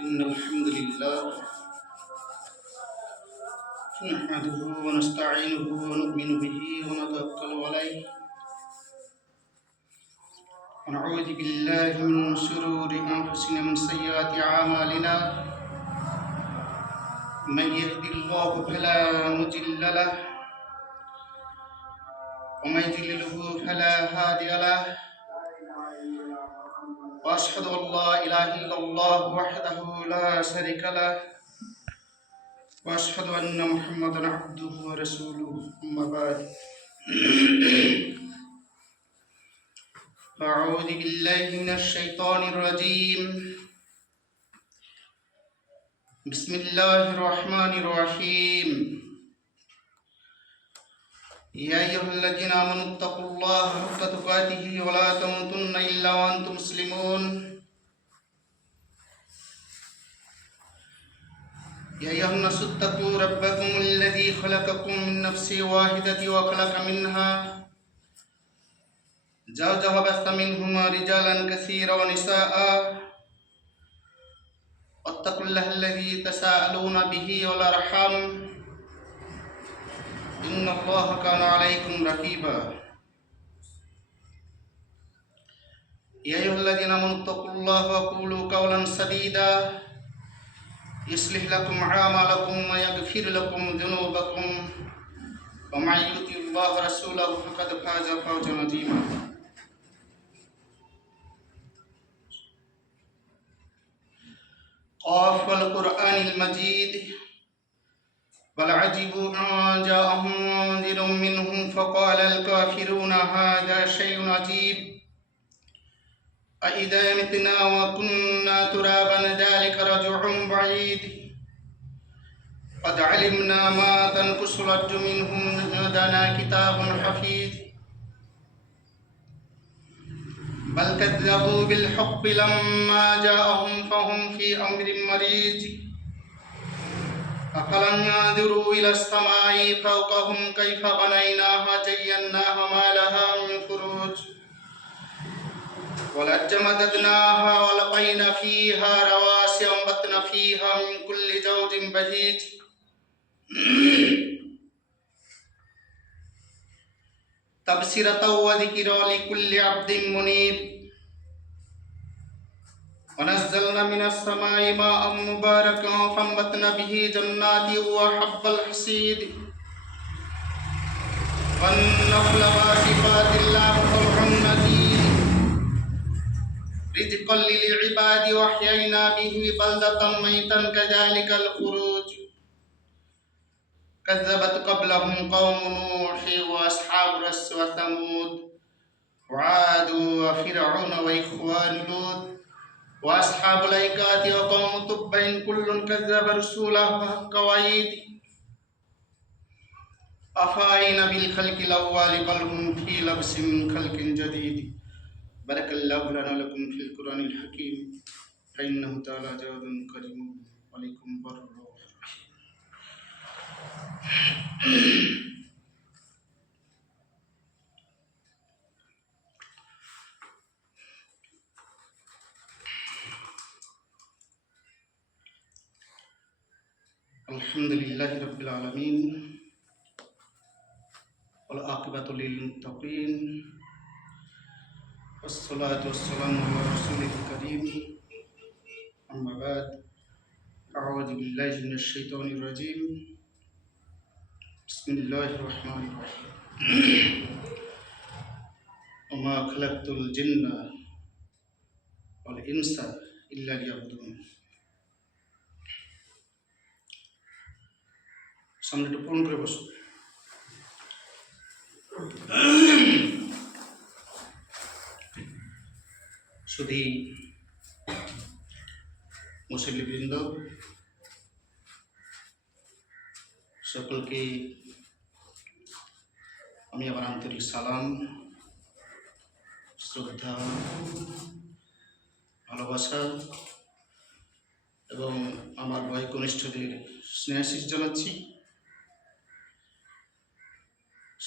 إن الحمد لله نحمده ونستعينه ونؤمن به ونتوكل عليه ونعوذ بالله من شرور أنفسنا ومن سيئات أعمالنا من يهد الله فلا مضل له ومن يضلله فلا هادي له وأشهد أن لا إله إلا الله وحده لا شريك له وأشهد أن محمدا عبده ورسوله أما بعد أعوذ بالله من الشيطان الرجيم بسم الله الرحمن الرحيم يا أيها الذين آمنوا اتقوا الله حق تقاته ولا تموتن إلا وأنتم مسلمون يا أيها الناس اتقوا ربكم الذي خلقكم من نفس واحدة وخلق منها زوجها وبث منهما رجالا كثيرا ونساء واتقوا الله الذي تساءلون به والأرحام إن الله كان عليكم رقيبا يا أيها الذين آمنوا اتقوا الله وقولوا قولا سديدا يصلح لكم أعمالكم ويغفر لكم ذنوبكم ومن يطع الله ورسوله فقد فاز فوزا عظيما قاف والقرآن المجيد بل عجبوا أن جاءهم منذر منهم فقال الكافرون هذا شيء عجيب أإذا متنا وكنا ترابا ذلك رجع بعيد قد علمنا ما تنقص الأرض منهم لدينا كتاب حفيظ بل كذبوا بالحق لما جاءهم فهم في أمر مريج أفلم ينظروا إلى السماء فوقهم كيف بنيناها زيناها ما لها من فروج والأرض مددناها ولقينا فيها رواسي وأنبتنا فيها من كل زوج بهيج تبصرة وذكرى لكل عبد منيب ونزلنا من السماء ماء مباركا فانبتنا به جنات وحب الحصيد والنخل باسقات لا طلع نضيد رزقا للعباد وأحيينا به بلدة ميتا كذلك الخروج كذبت قبلهم قوم نوح وأصحاب الرس وثمود وعاد وفرعون وإخوان لوط وأصحاب الأيكة وقوم تبع كل كذب رسوله حق وعيد أفأعينا بالخلق الأول بل هم في لبس من خلق جديد بارك الله لنا لكم في القرآن الحكيم فإنه تعالى جواد كريم عليكم بر الحمد لله رب العالمين والعاقبة للمتقين والصلاة والسلام على رسوله الكريم أما بعد أعوذ بالله من الشيطان الرجيم بسم الله الرحمن الرحيم وما خلقت الجن والإنس إلا ليعبدون সামনেটা পূরণ করে বসো শুধু মুসল্লিবৃন্দ সকলকে আমি আমার আন্তরিক সালাম শ্রদ্ধা ভালোবাসা এবং আমার ভাই কনিষ্ঠদের স্নেহাশিস জানাচ্ছি।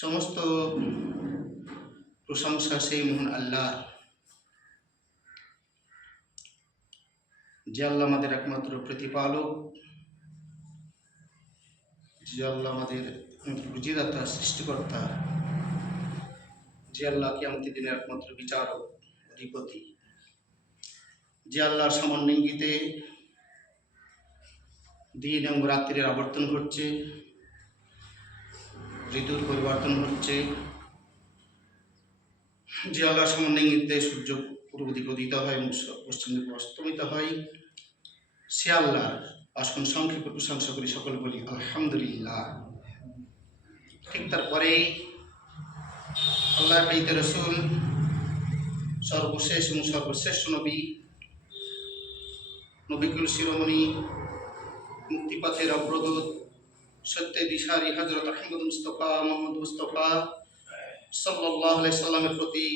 সমস্ত প্রশংসা সেই মহান আল্লাহ যে আল্লাহ আমাদের একমাত্র প্রতিপালক, যে আল্লাহ আমাদের রুজিদাতা, সৃষ্টিকর্তা, যে আল্লাহ কিয়ামতের দিনের একমাত্র বিচারক, অধিপতি, যে আল্লাহর সামান্য ইঙ্গিতে দিন এবং রাত্রির আবর্তন ঘটছে, ঋতুর পরিবর্তন ঘটছে, যে আল্লাহর সামান্য ইঙ্গিতে সূর্য পূর্ব দিকে উদিত হয় এবং পশ্চিম দিকে অস্তমিত হয়, সে আল্লাহর আসন সংক্ষেপে প্রশংসা করি, সকলে বলি আলহামদুলিল্লাহ। ঠিক তারপরে আল্লাহ প্রেরিত রসুল, সর্বশেষ এবং সর্বশ্রেষ্ঠ নবী, নবিকুল শিরোমণি, মুক্তিপথের অগ্রদূত, সত্যের দিশারি হযরত আহমদ মুস্তফা মোহাম্মদ মুস্তফা সাল্লাল্লাহু আলাইহি সাল্লামের প্রতি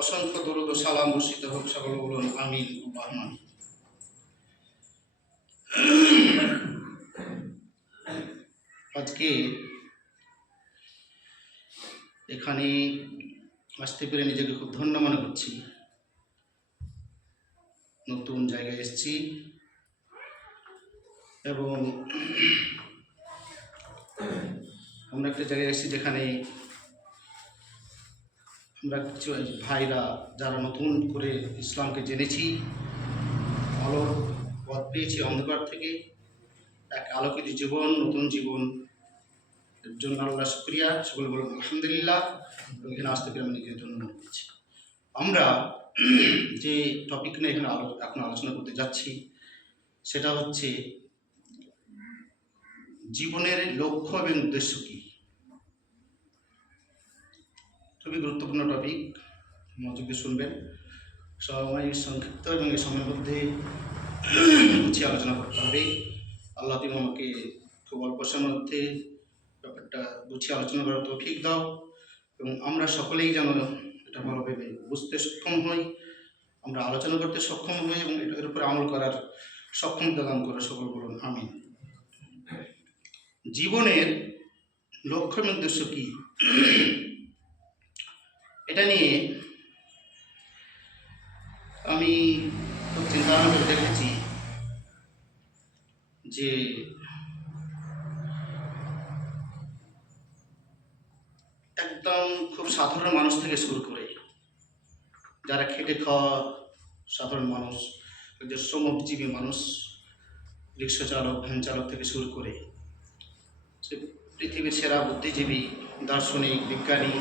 অসংখ্য দরুদ ও সালাম বর্ষিত হোক। সকলে বলুন আমিন। আল্লাহুম্মা আমিন। আজকে এখানে আসতে পেরে নিজেকে খুব ধন্য মনে করছি। নতুন জায়গায় এসেছি এবং আমরা একটা জায়গায় এসেছি যেখানে আমরা কিছু ভাইরা যারা নতুন করে ইসলামকে জেনেছি, আলোর পথ পেয়েছি অন্ধকার থেকে এক আলোকিত জীবন, নতুন জীবন এর জন্য আল্লাহ শুকরিয়া। সকলে বলুন আলহামদুলিল্লাহ। এখানে আসতে পেরে আমি নিজেকে ধন্য মনে করছি। আমরা যে টপিক নিয়ে এখানে এখন আলোচনা করতে যাচ্ছি সেটা হচ্ছে জীবনের লক্ষ্য এবং উদ্দেশ্য কী। খুবই গুরুত্বপূর্ণ টপিক, মনোযোগ দিয়ে শুনবেন। সময় সংক্ষিপ্ত এবং এই সময়ের মধ্যে গুছিয়ে আলোচনা করতে হবে। আল্লাহ তুমি আমাকে খুব অল্প সময়ের মধ্যে ব্যাপারটা গুছিয়ে আলোচনা করার তৌফিক দাও এবং আমরা সকলেই যেন এটা ভালোভাবে বুঝতে সক্ষম হই, আমরা আলোচনা করতে সক্ষম হই এবং এটার উপরে আমল করার সক্ষমতা দান করে। সকল বলুন আমিন। জীবনের লক্ষ্য এবং উদ্দেশ্য কী, এটা নিয়ে আমি খুব চিন্তা করে দেখেছি যে একদম খুব সাধারণ মানুষ থেকে শুরু করে যারা খেটে খাওয়া সাধারণ মানুষ, যে শ্রমজীবী মানুষ, রিক্সা চালক, ভ্যান চালক থেকে শুরু করে সে পৃথিবীর সেরা বুদ্ধিজীবী, দার্শনিক, বিজ্ঞানী,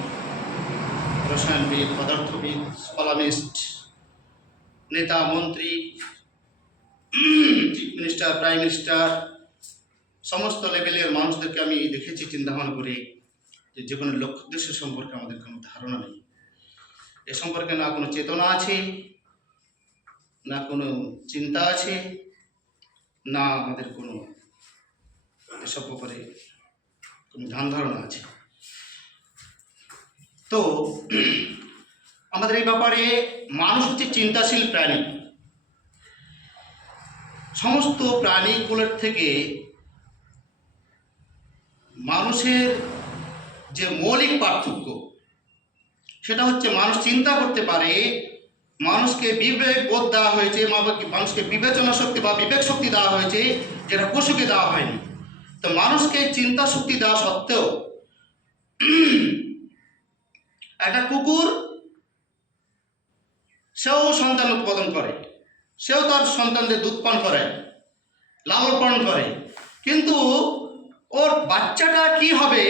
রসায়নবিদ, পদার্থবিদ, কলামিস্ট, নেতা, মন্ত্রী, চিফ মিনিস্টার, প্রাইম মিনিস্টার, সমস্ত লেভেলের মানুষদেরকে আমি দেখেছি চিন্তা ভাবনা করে যে জীবনের লক্ষ্য উদ্দেশ্য সম্পর্কে আমাদের কোনো ধারণা নেই। এ সম্পর্কে না কোনো চেতনা আছে, না কোনো চিন্তা আছে, না আমাদের কোনো এসব ব্যাপারে কোনো ধ্যান ধারণা আছে। তো আমাদের এই ব্যাপারে মানুষ হচ্ছে চিন্তাশীল প্রাণী। সমস্ত প্রাণীগুলোর থেকে মানুষের যে মৌলিক পার্থক্য সেটা হচ্ছে মানুষ চিন্তা করতে পারে, মানুষকে বিবেক বোধ দেওয়া হয়েছে, মানুষকে বিবেচনা শক্তি বা বিবেক শক্তি দেওয়া হয়েছে, যেটা পশুকে দেওয়া হয়নি। তো মানুষকে চিন্তা শক্তি দেওয়া সত্ত্বেও একটা কুকুর সেও সন্তান উৎপাদন করে, সেও তার সন্তানদের দুধ পান করে, লালন পালন করে, কিন্তু ওর বাচ্চাটা কি হবে,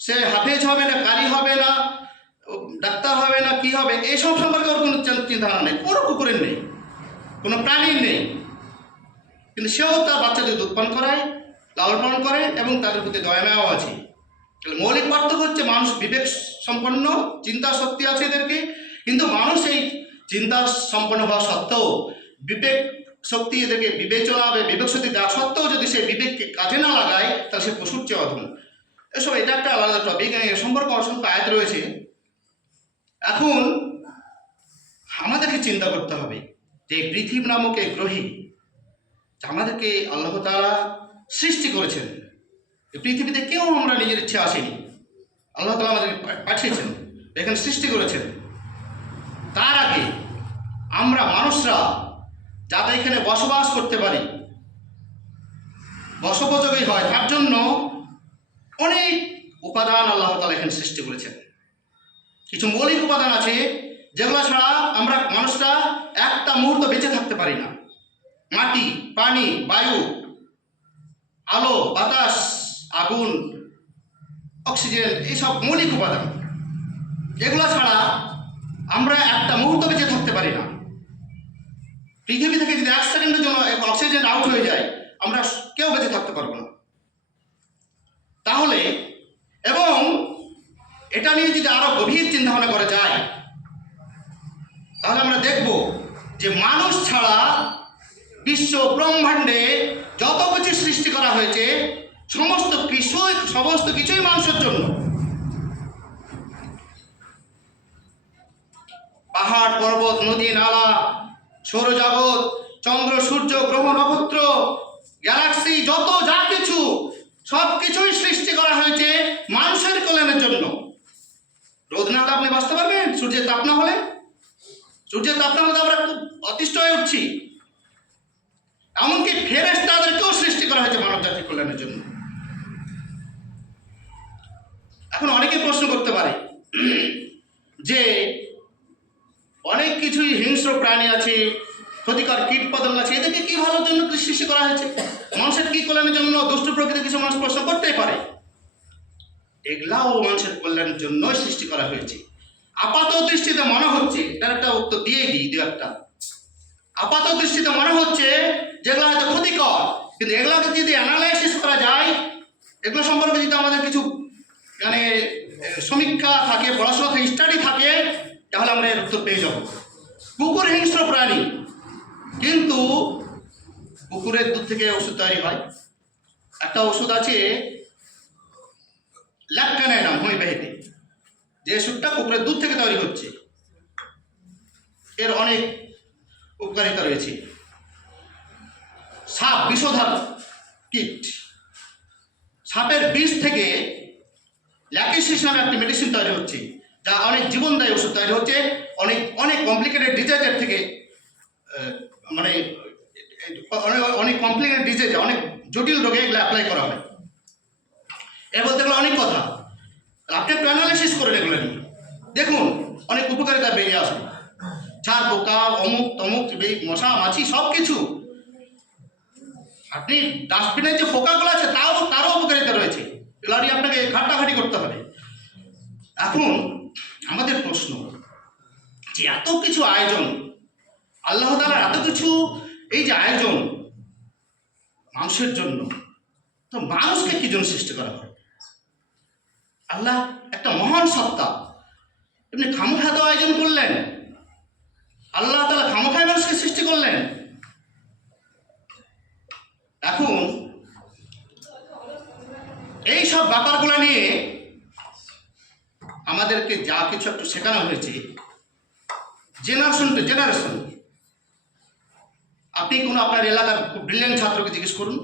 সে হাফেজ হবে না কারি হবে না ডাক্তার হবে না কি হবে, এইসব সম্পর্কে ওর কোনো চিন্তাধারা নেই। কোনো কুকুরের নেই, কোনো প্রাণীর নেই, কিন্তু সেও তার বাচ্চাদের দুধ পান করায়, লালন পালন করে এবং তাদের প্রতি দয়ামায়াও আছে। মৌলিক পার্থক্য হচ্ছে মানুষ বিবেক সম্পন্ন, চিন্তা শক্তি আছে এদেরকে, কিন্তু মানুষ এই চিন্তা সম্পন্ন হওয়া সত্ত্বেও বিবেক শক্তি এদেরকে বিবেচনা হবে, বিবেক শক্তি দেওয়া সত্ত্বেও যদি সে বিবেককে কাজে না লাগায় তাহলে সে পশুর চেয়ে অধম। এসব এটা একটা আলাদা টপিক, এ সম্পর্কে অসংখ্য আয়াত রয়েছে। এখন আমাদেরকে চিন্তা করতে হবে যে পৃথিবী নামক এই গ্রহে আমাদেরকে আল্লাহ তাআলা সৃষ্টি করেছেন। এই পৃথিবীতে কেউ আমরা নিজের ইচ্ছে আসেনি, আল্লাহ তাআলা আমাদেরকে পাঠিয়েছেন, এখানে সৃষ্টি করেছেন। তার আগে আমরা মানুষরা যাতে এখানে বসবাস করতে পারি, বসোপযোগী হয়, তার জন্য অনেক উপাদান আল্লাহ তাআলা এখানে সৃষ্টি করেছেন। কিছু মৌলিক উপাদান আছে যেগুলো ছাড়া আমরা মানুষরা একটা মুহূর্ত বেঁচে থাকতে পারি না। মাটি, পানি, বায়ু, আলো, বাতাস, আগুন, অক্সিজেন, এইসব মৌলিক উপাদান। এগুলো ছাড়া আমরা একটা মুহূর্ত বেঁচে থাকতে পারি না। পৃথিবী থেকে যদি 1 সেকেন্ডের জন্য অক্সিজেন আউট হয়ে যায়, আমরা কেউ বেঁচে থাকতে পারবো না। তাহলে এবং এটা নিয়ে যদি আরো গভীর চিন্তা ভাবনা করা যায়, তাহলে আমরা দেখব যে মানুষ ছাড়া বিশ্ব ব্রহ্মাণ্ডে যত কিছু সৃষ্টি করা হয়েছে সমস্ত কিছুই মানুষের জন্য। পাহাড়, পর্বত, নদী, নালা, সৌরজগৎ, চন্দ্র, সূর্য, গ্রহ, নক্ষত্র, গ্যালাক্সি, যত যা কিছু সব কিছুই সৃষ্টি করা হয়েছে মানুষের কল্যাণের জন্য। রোদ না হলে আপনি বাঁচতে পারবেন? সূর্যের তাপ না হলে? সূর্যের তাপ না হলে আমরা খুব অতিষ্ঠ হয়ে উঠছি। এমনকি ফেরেশতাদেরকেও সৃষ্টি করা হয়েছে মানব জাতির কল্যাণের জন্য। এখন অনেকে প্রশ্ন করতে পারে যে অনেক কিছুই হিংস্র প্রাণী আছে, ক্ষতিকর কীট পতঙ্গ আছে, এদেরকে কি ভালোর জন্য সৃষ্টি করা হয়েছে? মানুষের কি কল্যাণের জন্য? দুষ্টু প্রকৃতির কিছু মানুষ প্রশ্ন করতেই পারে। এগুলাও মানুষের কল্যাণের জন্য সৃষ্টি করা হয়েছে। আপাত দৃষ্টিতে মনে হচ্ছে, এটার একটা উত্তর দিয়েই দিই দু একটা। আপাত দৃষ্টিতে মনে হচ্ছে যেগুলো হয়তো ক্ষতিকর, কিন্তু এগুলোকে যদি অ্যানালাইসিস করা যায়, এগুলো সম্পর্কে যদি আমাদের কিছু মানে সমীক্ষা থাকে, পড়াশোনা থাকে, স্টাডি থাকে, তাহলে আমরা এর উত্তর পেয়ে যাব। কুকুর হিংস্র প্রাণী, কিন্তু কুকুরের দুধ থেকে ওষুধ তৈরি হয়। একটা ওষুধ আছে ল্যাককানাইনাম হোমিওপ্যাথিতে, যে ওষুধটা কুকুরের দুধ থেকে তৈরি হচ্ছে। এর অনেক উপকারিতা রয়েছে। সাপ বিষধর কীট, সাপের বিষ থেকে ল্যাকিসিস নামে একটি মেডিসিন তৈরি হচ্ছে, যা অনেক জীবনদায়ী ওষুধ তৈরি হচ্ছে। অনেক অনেক কমপ্লিকেটেড ডিজিজের থেকে মানে অনেক কমপ্লিকেটেড ডিজিজ, অনেক জটিল রোগে এগুলো অ্যাপ্লাই করা হয়। এর বলতে গেলে অনেক কথা, আপনি একটু অ্যানালাইসিস করেন এগুলো নিয়ে, দেখুন অনেক উপকারিতা বেরিয়ে আসবে। ছাড় পোকা, অমুক তমুক, মশা মাছি সব কিছু। আপনি ডাস্টবিনের যে পোকাগুলো আছে তারও উপকারিতা রয়েছে, এগুলো নিয়ে আপনাকে ঘাটাঘাটি করতে হবে। এখন আমাদের প্রশ্ন যে এত কিছু আয়োজন, আল্লাহ তাআলার এত কিছু, এই যে আয়োজন মানুষের জন্য, তো মানুষকে কি জন্য সৃষ্টি করা হয়? আল্লাহ একটা মহান সত্তা, এমনি খামোখা তো আয়োজন করলেন? আল্লাহ তাআলা খামোখায় মানুষকে সৃষ্টি করলেন? এখন এই সব ব্যাপারগুলো নিয়ে আমাদেরকে যা কিছু একটু শেখানো হয়েছে, জেনারেশন টু জেনারেশন। আপনি কোনো আপনার এলাকার খুব ব্রিলিয়ান্ট ছাত্রকে জিজ্ঞেস করুন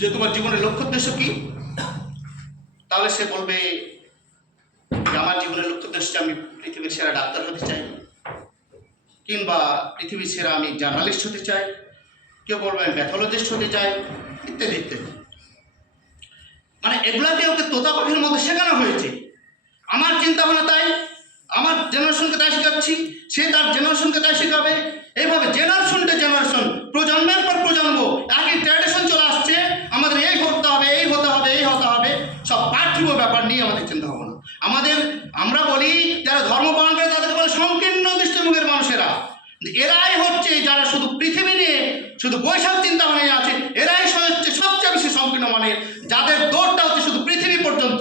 যে তোমার জীবনের লক্ষ্য উদ্দেশ্য কি, তাহলে সে বলবে যে আমার জীবনের লক্ষ্য উদ্দেশ্য আমি পৃথিবীর সেরা ডাক্তার হতে চাই, কিংবা পৃথিবীর সেরা আমি জার্নালিস্ট হতে চাই, কেউ বলবে আমি প্যাথোলজিস্ট হতে চাই, ইত্যাদি ইত্যাদি। মানে এগুলাকে ওকে তোতা পাখির মধ্যে শেখানো হয়েছে। আমার চিন্তা ভাবনা তাই, আমার জেনারেশনকে তাই শেখাচ্ছি, সে তার জেনারেশনকে তাই শেখাবে। এইভাবে জেনারেশন টু জেনারেশন, প্রজন্মের পর প্রজন্ম একই ট্র্যাডিশন চলে আসছে। আমাদের এই করতে হবে, এই হতে হবে, এই হতে হবে, সব পার্থিব ব্যাপার নিয়ে আমাদের চিন্তা ভাবনা। আমরা বলি যারা ধর্ম পালন করে তাদেরকে বলে সংকীর্ণ দৃষ্টিমুখের মানুষেরা। এরাই হচ্ছে যারা শুধু পৃথিবী নিয়ে শুধু বৈশাখ চিন্তা ভাবনা আছে, এরাই হচ্ছে সবচেয়ে বেশি সংকীর্ণ মানের, যাদের দৌড়টা হচ্ছে শুধু পৃথিবী পর্যন্ত।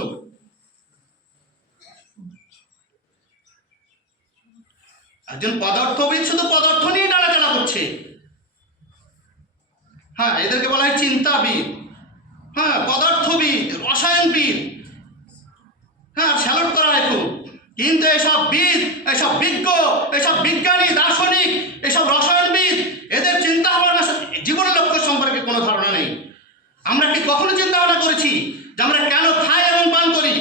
একজন পদার্থবিদ শুধু পদার্থ নিয়ে নাড়াচাড়া করছে। হ্যাঁ, এদেরকে বলা হয় চিন্তাবিদ, হ্যাঁ পদার্থবিদ, রসায়নবিদ, হ্যাঁ স্যালুট করা হয় খুব। কিন্তু এসব বিদ, এসব বিজ্ঞ, এসব বিজ্ঞানী, দার্শনিক, এসব রসায়নবিদ, এদের চিন্তা ভাবনা জীবনের লক্ষ্য সম্পর্কে কোনো ধারণা নেই। আমরা কি কখনো চিন্তা ভাবনা করেছি যে আমরা কেন খাই এবং পান করি?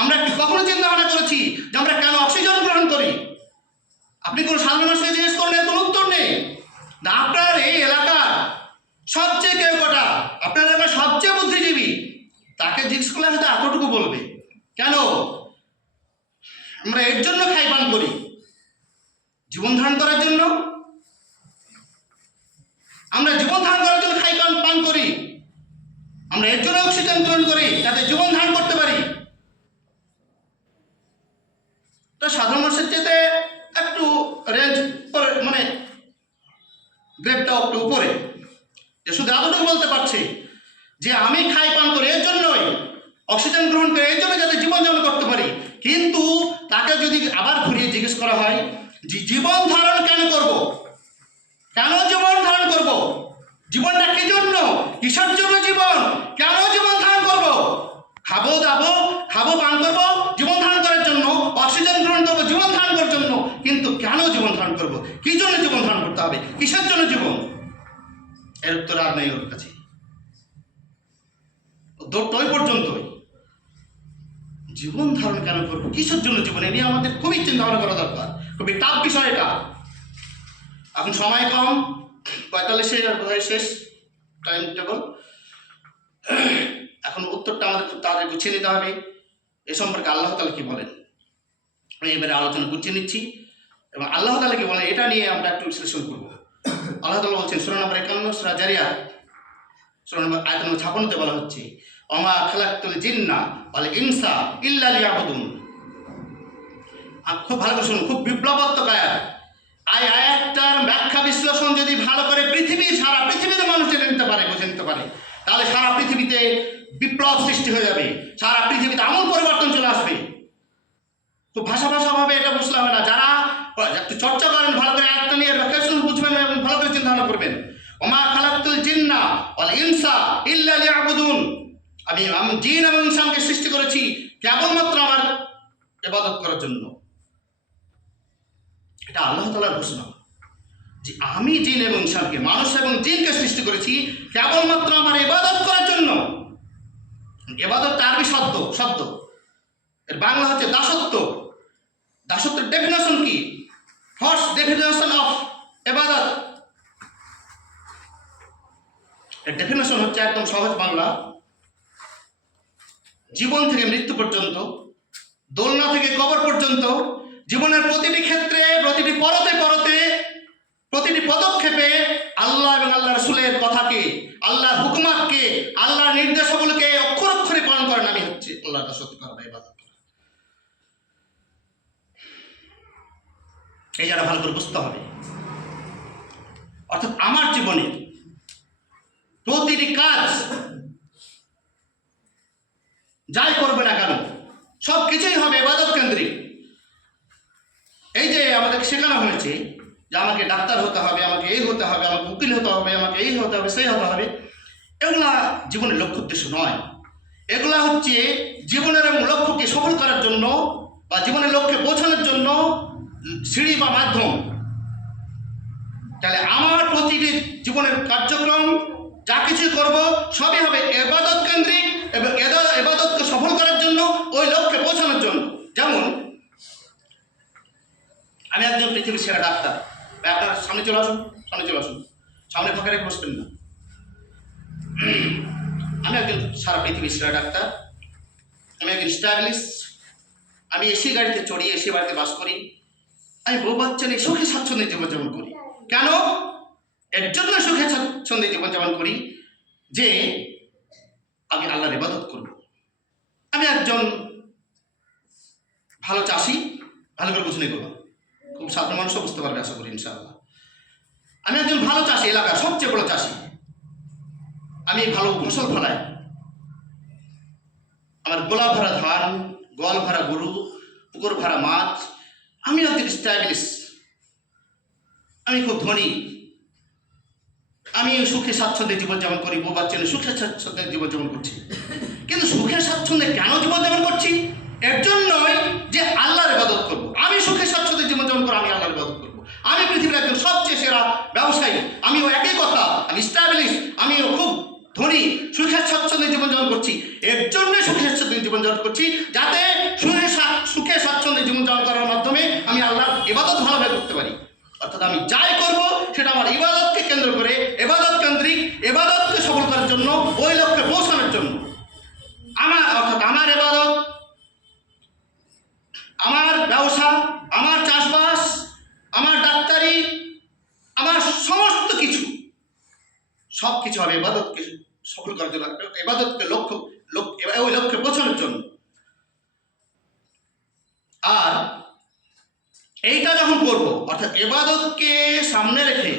আমরা কি কখনো চিন্তা ভাবনা করেছি যে আমরা কেন অক্সিজেন গ্রহণ করি? আপনি কোনো সাধারণ মানুষকে জিজ্ঞেস করলে কোনো উত্তর নেই। আপনার আপনার এই এলাকার সবচেয়ে কেউ কটা, আপনার এলাকার সবচেয়ে বুদ্ধিজীবী, তাকে জিজ্ঞেস করলে হয়তো এতটুকু বলবে। কেন? আমরা এর জন্য খাই পান করি, জীবন ধারণ করার জন্য। আমরা জীবন ধারণ করার জন্য খাই পান করি, আমরা এর জন্য অক্সিজেন গ্রহণ করি যাতে জীবন ধারণ করতে পারি। তো সাধারণ মানুষের চেয়ে একটু রেঞ্জ মানে গ্রেডটা একটু উপরে, যে শুধু এতটুকু বলতে পারছি যে আমি খাই পান করি এর জন্যই, অক্সিজেন গ্রহণ করে এর জন্য যাতে জীবন ধারণ করতে পারি। কিন্তু তাকে যদি আবার ঘুরিয়ে জিজ্ঞেস করা হয় যে জীবন ধারণ কেন করব, কেন জীবন ধারণ করব, জীবনটা কি জন্য, কিসের জন্য জীবন, কেন জীবন ধারণ করব? খাবো দাবো, খাবো পান করবো জীবন ধারণ করার জন্য, অক্সিজেন গ্রহণ করবো জীবন ধারণ করার জন্য, কিন্তু কেন জীবন ধারণ করবো, কি জন্য জীবন ধারণ করতে হবে, কিসের জন্য জীবন? এর উত্তর আর নেই ওর কাছে। ওই পর্যন্তই, জীবন ধারণ কেন করবো, কিসের জন্য জীবন, এ নিয়ে আমাদের খুবই চিন্তা ভাবনা করা দরকার। খুবই টাফ বিষয় এটা। এখন সময় কম, 45 শেষ টাইম টেবল। এখন উত্তরটা আমাদের খুব তাড়াতাড়ি গুছিয়ে নিতে হবে। এ সম্পর্কে আল্লাহ তাআলা কি বলেন আমি এবারে আলোচনা গুছিয়ে নিচ্ছি, এবং আল্লাহ তাআলা কি বলেন এটা নিয়ে আমরা একটু বিশ্লেষণ করবো। আল্লাহ তাআলা বলছেন সূরা নম্বর 51 সূরা জারিয়াত সূরা নম্বর আয়াত নম্বর 56 বলা হচ্ছে ওমা খালাকতুল জিন্না ওয়াল ইনসা ইল্লা লিয়াবুদুন। খুব ভালো করে শুনুন, খুব বিপ্লবাত্মক আয়াত। আয়াতটার ব্যাখ্যা বিশ্লেষণ যদি ভালো করে সারা পৃথিবীর মানুষ জেনে নিতে পারে, বুঝে নিতে পারে, তাহলে সারা পৃথিবীতে বিপ্লব সৃষ্টি হয়ে যাবে, সারা পৃথিবীতে আমূল পরিবর্তন চলে আসবে। তো ভাষাভাবে এটা বুঝলে হবে না। যারা একটু চর্চা করেন ভালো করে আয়াতটা নিয়ে ব্যাখ্যা বুঝবেন এবং ভালো করে চিন্তা ভাবনা করবেন। ওমা খালাকতুল জিন্না ওয়াল ইনসা ইল্লা লিয়াবুদুন। আমি জিন এবং ইনসানকে সৃষ্টি করেছি কেবলমাত্র আমার ইবাদত করার জন্য। এটা আল্লাহ তাআলার ঘোষণা যে আমি জিন এবং ইনসানকে, মানুষ এবং জিনকে সৃষ্টি করেছি কেবলমাত্র আমার ইবাদত করার জন্য। ইবাদত আরবি শব্দ, এর বাংলা হচ্ছে দাসত্ব। দাসত্বের ডেফিনেশন কি? ফার্স্ট ডেফিনেশন অফ ইবাদত, এর ডেফিনেশন হচ্ছে একদম সহজ বাংলা, জীবন থেকে মৃত্যু পর্যন্ত, দোলনা থেকে কবর পর্যন্ত, জীবনের প্রতিটি ক্ষেত্রে, প্রতিটি পরতে প্রতিটি পদক্ষেপে আল্লাহ এবং আল্লাহ রাসূলের কথাকে, আল্লাহর হুকুমাতকে, আল্লাহর নির্দেশাবলীকে অক্ষরে পালন করার নামই হচ্ছে আল্লাহর দাসত্ব করা বা ইবাদত করা। এই জায়গাটা ভালো করে বুঝতে হবে। অর্থাৎ আমার জীবনে প্রতিটি কাজ যাই করবে না কেন সব কিছুই হবে ইবাদত কেন্দ্রিক। এই যে আমাদেরকে শেখানো হয়েছে যে আমাকে ডাক্তার হতে হবে, আমাকে এই হতে হবে, আমাকে উকিল হতে হবে, আমাকে এই হতে হবে, সেই হতে হবে, এগুলা জীবনের লক্ষ্য উদ্দেশ্য নয়। এগুলা হচ্ছে জীবনের এবং লক্ষ্যকে সফল করার জন্য বা জীবনের লক্ষ্যে পৌঁছানোর জন্য সিঁড়ি বা মাধ্যম। তাহলে আমার প্রতিটি জীবনের কার্যক্রম যা কিছু করব সবই হবে ইবাদত কেন্দ্রিক এবং ইবাদতকে সফল করার জন্য, ওই লক্ষ্যে পৌঁছানোর জন্য। যেমন আমি একজন পৃথিবীর সেরা ডাক্তার, আপনার সামনে চলে আসুন, সামনে ফাঁকা রেখে বসবেন না। আমি একজন সারা পৃথিবীর সেরা ডাক্তার, আমি একজন স্টাইলিস্ট, আমি এসি গাড়িতে চড়ি, এসি বাড়িতে বাস করি, আমি বউ বাচ্চা নিয়ে সুখে স্বাচ্ছন্দ্যে জীবনযাপন করি। কেন? এর জন্য সুখে স্বাচ্ছন্দ্যে জীবনযাপন করি যে আমি আল্লাহর ইবাদত করব। আমি একজন ভালো চাষি, ভালো করে বুঝে নেব, খুব সাধারণ মানুষও বুঝতে পারবে আশা করি ইনশাআল্লাহ। আমি একজন ভালো চাষি, এলাকার সবচেয়ে বড় চাষি। আমি ভালো ফসল ফলাই, আমার গোলা ভরা ধান, গোয়াল ভরা গরু, পুকুর ভরা মাছ। আমি একজন স্টাইলিস্ট, আমি খুব ধনী, আমি সুখে স্বাচ্ছন্দ্যে জীবনযাপন করি, বউ বাচ্চা নিয়ে সুখে স্বাচ্ছন্দ্যে জীবনযাপন করছি। কিন্তু সুখে স্বাচ্ছন্দ্যে কেন জীবনযাপন করছি? এর জন্যই যে আল্লাহর ইবাদত করবো। আমি সুখে স্বাচ্ছন্দ্যে জীবনযাপন করে আমি আল্লাহর ইবাদত করবো। আমি পৃথিবীর একজন সবচেয়ে সেরা ব্যবসায়ী, আমিও একই কথা, আমি স্টাবলিশ, আমিও খুব ধনী, সুখে স্বাচ্ছন্দ্যে জীবনযাপন করছি। এর জন্য সুখে স্বাচ্ছন্দ্যে জীবনযাপন করছি, যাতে সুখে স্বাচ্ছন্দ্যে জীবনযাপন করার মাধ্যমে আমি আল্লাহর ইবাদত ভালোভাবে করতে পারি। অর্থাৎ আমি যাই করব সেটা আমার ইবাদতকে কেন্দ্র করে, ইবাদত কেন্দ্রিক, ইবাদতকে সফল করার জন্য, ওই লক্ষ্যে পৌঁছানোর জন্য। অর্থাৎ আমার ইবাদত, আমার ব্যবসা, আমার চাষবাস, আমার ডাক্তারি, আমার সমস্ত কিছু, সব কিছু হবে ইবাদতকে সফল করার জন্য, ইবাদতকে ওই লক্ষ্যে পৌঁছানোর জন্য। আর এইটা যখন করবো, অর্থাৎ ইবাদতকে সামনে রেখে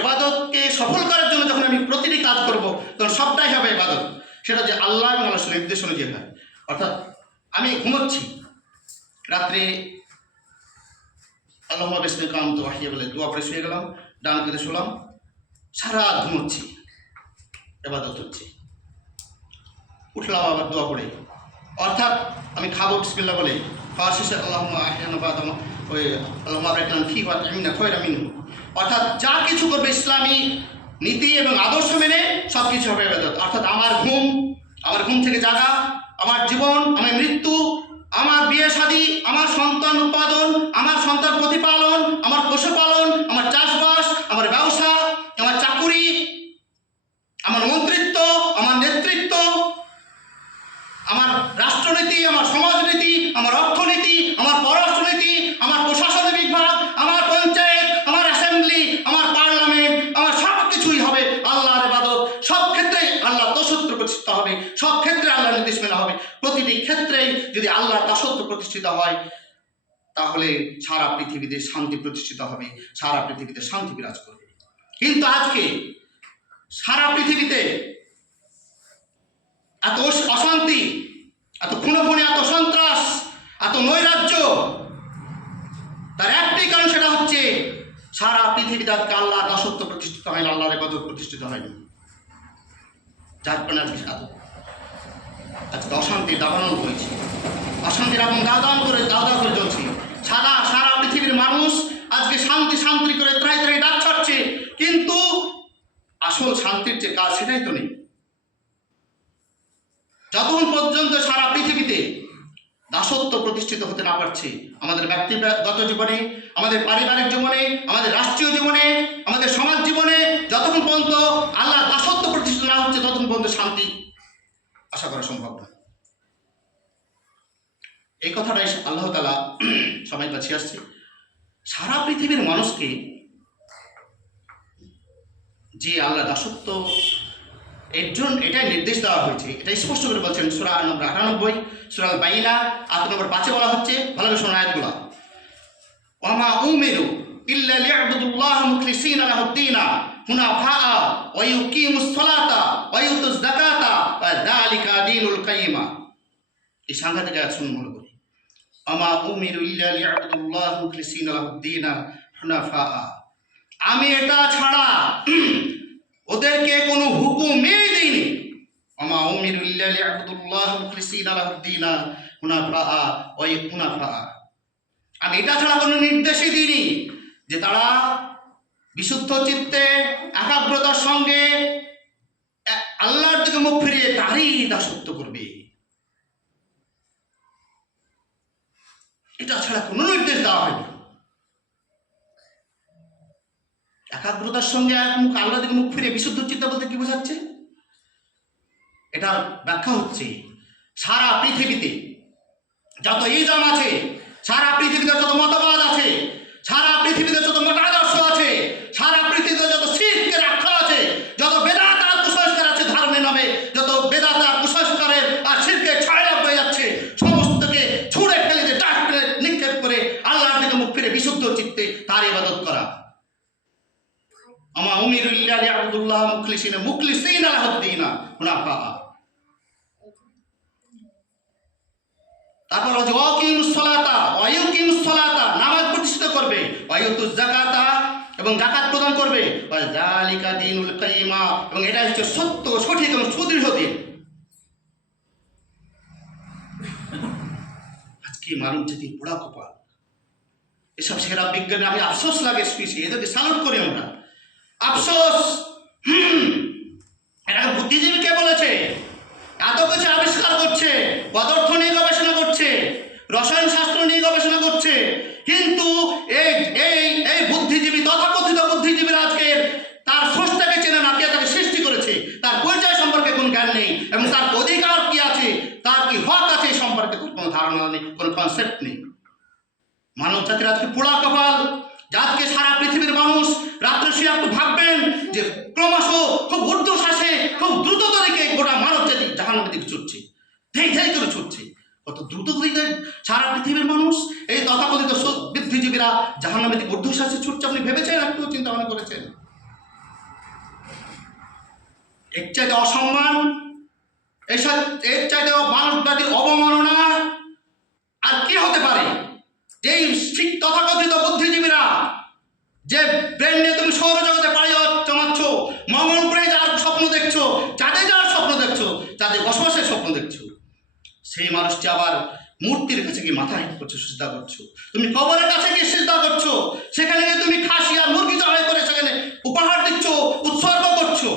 ইবাদতকে সফল করার জন্য যখন আমি প্রতিটি কাজ করব, তখন সবটাই হবে ইবাদত। সেটা যে আল্লাহ এবং আল্লাহ নির্দেশ অনুযায়ী হয়। অর্থাৎ আমি ঘুমোচ্ছি, রাত্রে আল্লাহুম্মা বিসমিকা আমতু ওয়া আহইয়া বলে দোয়া পড়ে শুয়ে গেলাম, ডান কাঁধে শুলাম, সারা রাত ঘুমোচ্ছি, ইবাদত হচ্ছে। উঠলাম আবার দোয়া পড়ে, অর্থাৎ আমি খাবো বিসমিল্লাহ বলে, খাওয়া শেষে আল্লাহুম্মা আহইয়ানা বা'দা ওই আল্লাহুম্মা বারিক ফীহি ওয়া আত'ইমনা খায়রাম মিনহু। অর্থাৎ যা কিছু করবে ইসলামী নীতি এবং আদর্শ মেনে সব কিছু হবে ইবাদত। অর্থাৎ আমার ঘুম থেকে জাগা, আমার জীবন, আমার মৃত্যু, আমার বিয়ে শাদী, আমার সন্তান উৎপাদন, আমার সন্তান প্রতিপালন, আমার পশুপালন, আমার চাষবাস, আমার ব্যবসা, আমার চাকুরি, আমার মন্ত্রিত্ব, আমার নেতৃত্ব, আমার রাষ্ট্রনীতি, আমার সমাজনীতি, আমার অর্থনীতি, আমার পররাষ্ট্রনীতি, আমার প্রশাসন বিভাগ, আমার পঞ্চায়েত, আমার অ্যাসেম্বলি, আমার পার্লামেন্ট, আমার সব কিছুই হবে আল্লাহর ইবাদত। সব ক্ষেত্রে আল্লাহ দাসত্ব প্রতিষ্ঠিত হবে, সব ক্ষেত্রে আল্লাহর নির্দেশ মেনে হবে। প্রতিটি ক্ষেত্রেই যদি আল্লাহর দাসত্ব প্রতিষ্ঠিত হয়, তাহলে সারা পৃথিবীতে শান্তি প্রতিষ্ঠিত হবে, সারা পৃথিবীতে শান্তি বিরাজ করবে। কিন্তু আজকে সারা পৃথিবীতে এত অশান্তি, এত খুনোখুনি, এত সন্ত্রাস, এত নৈরাজ্য, তার একটাই কারণ, সেটা হচ্ছে সারা পৃথিবীতে আজকে আল্লাহর দাসত্ব প্রতিষ্ঠিত হয়নি, আল্লাহর ইবাদত প্রতিষ্ঠিত হয়নি। যার কারণে আজকে অশান্তির দাবানল হয়েছে, অশান্তির আগুন দাও দাও করে জ্বলছে। সারা পৃথিবীর মানুষ আজকে শান্তি করে ত্রাই ডাক ছাড়ছে, কিন্তু আসল শান্তির যে কাজ সেটাই তো নেই। যতক্ষণ পর্যন্ত সারা পৃথিবীতে দাসত্ব প্রতিষ্ঠিত হতে না পারছে, আমাদের ব্যক্তিগত জীবনে, আমাদের পারিবারিক জীবনে, আমাদের রাষ্ট্রীয় জীবনে, আমাদের সমাজ জীবনে, যতক্ষণ পর্যন্ত আল্লাহ দাসত্ব প্রতিষ্ঠিত না হচ্ছে, ততক্ষণ পর্যন্ত শান্তি আশা করা সম্ভব না। এই কথাটাই আল্লাহ তাআলা সবাই কাছে আসছে। সারা পৃথিবীর মানুষকে যে আল্লাহ দাসত্ব এটাই নির্দেশ দেওয়া হয়েছে, এটাই স্পষ্ট করে বলছেন সূরা নম্বর 98, সূরা আল বাইনা আয়াত নম্বর 5 বলা হচ্ছে, ভালোভাবে শোনা আয়াতগুলো। ওয়ামা উমিরু ইল্লা লিয়াবুদুল্লাহ মুখলিসিনা লাহুদ্দিন হুনাফা ওয়া ইউকিমুস সালাতা ওয়া ইউতুজ যাকাতা ওয়া যালিকা দীনুল কাইয়্যিমা। এই সাংঘাতিক আয়াত শুনুন ভালো করে। ওয়ামা উমিরু ইল্লা লিয়াবুদুল্লাহ মুখলিসিনা লাহুদ্দিন হুনাফা, আমি এটা ছাড়া ওদেরকে কোনো হুকুমই দিইনি। ওয়ামা উমিরু ইল্লা লিয়াবুদুল্লাহ মুখলিসিনা লাহুদ্দিন হুনাফা ওয়া হুনাফা, আমি এটা ছাড়া কোনো নির্দেশই দিইনি যে তারা বিশুদ্ধ চিত্তে একাগ্রতার সঙ্গে আল্লাহর দিকে মুখ ফিরিয়ে তারই দাসত্ব করবে। এটা ছাড়া কোনো নির্দেশ দেওয়া হয়নি। একাগ্রতার সঙ্গে আল্লাহর দিকে মুখ ফিরিয়ে বিশুদ্ধ চিত্ত বলতে কি বোঝাচ্ছে? এটার ব্যাখ্যা হচ্ছে সারা পৃথিবীতে যত ইজম আছে, সারা পৃথিবীতে যত মতবাদ আছে, সারা পৃথিবীতে যত মতাদর্শ আছে, সারা পৃথিবীতে যত শিরকের আখ্যা আছে, যত বেদাত আর কুসংস্কার আছে ধর্মের নামে, যত বেদাত আর কুসংস্কারের আর শিরকের ছায়া হয়ে যাচ্ছে, সমস্তকে ছুঁড়ে ফেলে দিয়ে ডাস্টবিনে নিক্ষেপ করে আল্লাহর দিকে মুখ ফিরে বিশুদ্ধ চিত্তে তার ইবাদত করা। আমা উমিরু ইল্লা লিয়াবুদুল্লাহ মুখলিসিনা লাহুদ্দিন হুনাফা। তারপর ওয়াকিমুস সালাতা, নামাজ প্রতিষ্ঠিত করবে, ওয়ায়ুতুজ যাকাতা, এবং যাকাত প্রদান করবে, ওয়া যালিকা দীনুল কাইয়্যিমা, এবং এটা হচ্ছে সত্য, সঠিক এবং সুদৃঢ় দিন। আজকে মানব জাতির পোড়া কপাল, এসব সেরা বিজ্ঞানে আমি আফসোস লাগে, এদেরকে স্যালুট করি আমরা। আফসোস, এটা বুদ্ধিজীবী কে বলেছে? এত কিছু আবিষ্কার করছে, পদার্থ নিয়ে গবেষণা করছে, রসায়ন শাস্ত্র নিয়ে গবেষণা করছে, কিন্তু এই বুদ্ধিজীবী ধারণা নেই, কোনো কনসেপ্ট নেই। মানব জাতির আজকে পোড়া কপাল। আজকে সারা পৃথিবীর মানুষ রাত্রে শুয়ে একটু ভাববেন যে ক্রমশ খুব ঊর্ধ্বশ্বাসে খুব দ্রুত গতিতে গোটা মানব জাতি জাহান্নামের দিকে ছুটছে, ধেই ধেই করে ছুটছে। কত দ্রুত গতিতে সারা পৃথিবীর মানুষ এই তথাকথিত বুদ্ধিজীবীরা জাহান্নামের দিকে ঊর্ধ্বশ্বাসে ছুটছে। আপনি ভেবেছেন, একটু চিন্তা ভাবনা করেছেন? এর চাইতে অসম্মান, এর চাইতে মানব জাতির অবমাননা আর কি হতে পারে? যেই তথাকথিত বুদ্ধিজীবীরা যে ব্রেন নিয়ে তুমি সৌরজগতে পাড়ি জমাচ্ছ, মঙ্গল গ্রহে যার স্বপ্ন দেখছো, যার স্বপ্ন দেখছো, যাদের বসবাসের স্বপ্ন দেখছো, সেই মানুষটি আবার মূর্তির কাছে গিয়ে মাথা হেঁট করছো, সিজদা করছো। তুমি কবরের কাছে গিয়ে সিজদা করছো, সেখানে গিয়ে তুমি খাসি আর মুরগি জবাই করে সেখানে উপহার দিচ্ছ, উৎসর্গ করছো।